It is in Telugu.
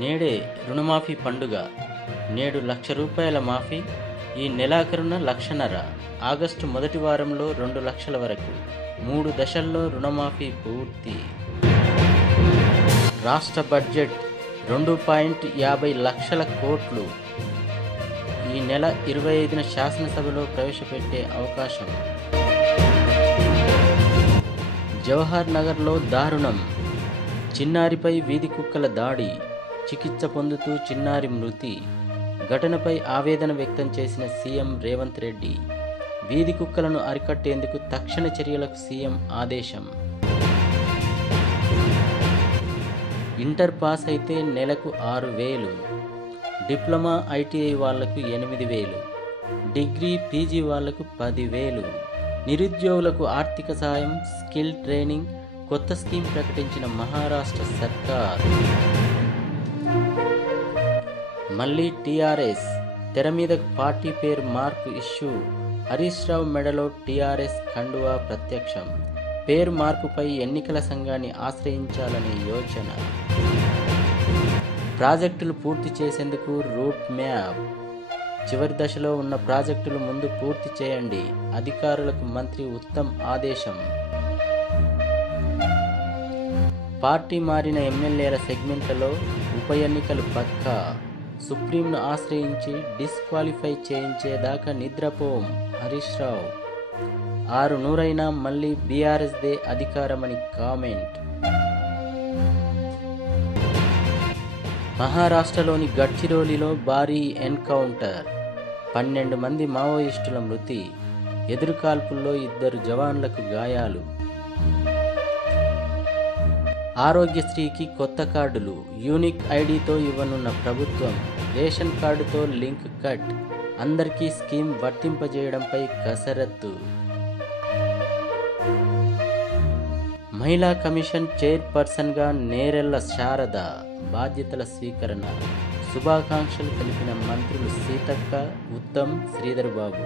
నేడే రుణమాఫీ పండుగ. నేడు ₹1,00,000 మాఫీ. ఈ నెలాఖరున 1,50,000. ఆగస్టు మొదటి వారంలో 2 లక్షల వరకు 3 దశల్లో రుణమాఫీ పూర్తి. రాష్ట్ర బడ్జెట్ 2.50 లక్షల కోట్లు. ఈ నెల 25న శాసనసభలో ప్రవేశపెట్టే అవకాశం. జవహర్ నగర్లో దారుణం. చిన్నారిపై వీధి కుక్కల దాడి. చికిత్స పొందుతూ చిన్నారి మృతి. ఘటనపై ఆవేదన వ్యక్తం చేసిన సీఎం రేవంత్ రెడ్డి. వీధి కుక్కలను అరికట్టేందుకు తక్షణ చర్యలకు సీఎం ఆదేశం. ఇంటర్ పాస్ అయితే నెలకు 6,000. డిప్లొమా ఐటీఐ వాళ్లకు 8,000. డిగ్రీ పీజీ వాళ్లకు 10,000. నిరుద్యోగులకు ఆర్థిక సాయం, స్కిల్ ట్రైనింగ్ కొత్త స్కీమ్ ప్రకటించిన మహారాష్ట్ర సర్కార్. మళ్ళీ టీఆర్ఎస్ తెర మీదకు. పార్టీ పేరు మార్పు ఇష్యూ. హరీష్ రావు మెడలో టీఆర్ఎస్ కండువా ప్రత్యక్షం. పేరు మార్పుపై ఎన్నికల సంఘాన్ని ఆశ్రయించాలనే యోచన. ప్రాజెక్టులు పూర్తి చేసేందుకు రూట్ మ్యాప్. చివరి దశలో ఉన్న ప్రాజెక్టులు ముందు పూర్తి చేయండి. అధికారులకు మంత్రి ఉత్తమ్ ఆదేశం. పార్టీ మారిన ఎమ్మెల్యేల సెగ్మెంట్లలో ఉప ఎన్నికలు పక్కా. సుప్రీంను ఆశ్రయించి డిస్క్వాలిఫై చేయించేదాకా నిద్రపోం హరీష్ రావు. 600 మళ్ళీ బీఆర్ఎస్దే అధికారమని కామెంట్. మహారాష్ట్రలోని గడ్చిరోలిలో భారీ ఎన్కౌంటర్. 12 మంది మావోయిస్టుల మృతి. ఎదురుకాల్పుల్లో 2 జవాన్లకు గాయాలు. ఆరోగ్యశ్రీకి కొత్త కార్డులు. యూనిక్ ఐడితో ఇవ్వనున్న ప్రభుత్వం. రేషన్ కార్డుతో లింక్ కట్. అందరికీ స్కీమ్ వర్తింపజేయడంపై కసరత్తు. మహిళా కమిషన్ చైర్పర్సన్గా నేరెళ్ల శారద బాధ్యతల స్వీకరణ. శుభాకాంక్షలు తెలిపిన మంత్రులు సీతక్క, ఉత్తమ్, శ్రీధర్ బాబు.